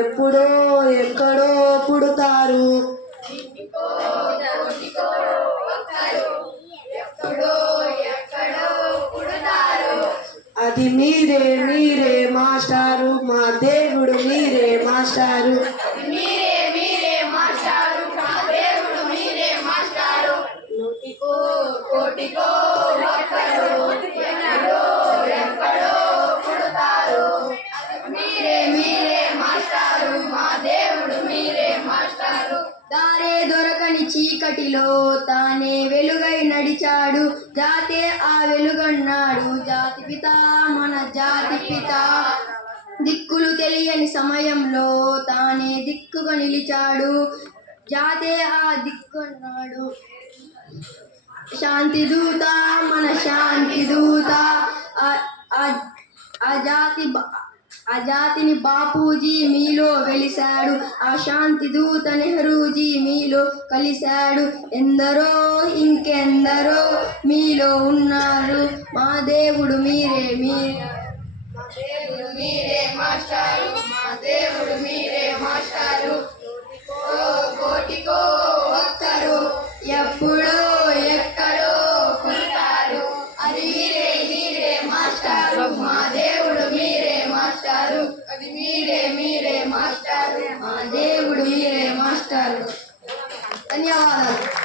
ఎప్పుడో ఎక్కడో పుడతారు. అది మీరే మీరే మాస్టారు, మా దేవుడు మీరే మాస్టారు. నూటికో కోటికో ఒక్కరు ఎక్కడో ఎక్కడో పుడతారు. మీరే మాస్టారు, మా దేవుడు మీరే మాస్టారు. దారే దొరకని చీకటిలో తానే వెలుగై నడిచాడు, జాతే ఆ వెలుగన్నాడు. జాతి పిత మన జాతి పిత, దిక్కులు తెలియని సమయంలో తానే దిక్కుగా నిలిచాడు, జాతే ఆ దిక్కన్నాడు. శాంతి దూత మన శాంతి దూత, ఆ జాతిని బాపూజీ మీలో వెలిశాడు, ఆ శాంతి దూత నెహ్రూజీ మీలో కలిశాడు. ఎందరో ఇంకెందరో మీలో ఉన్నారు, మా దేవుడు మీరే మీరే మాస్టారు, మా దేవుడు మీరే మాస్టారు. కోటికో ఒక్కరు ఎప్పుడో ఎక్కడో పుడతారు. అది మీరే మాస్టారు, మా దేవుడు మీరే మాస్టారు. అది మీరే మాస్టారు, మా దేవుడు మీరే మాస్టారు. ధన్యవాదాలు.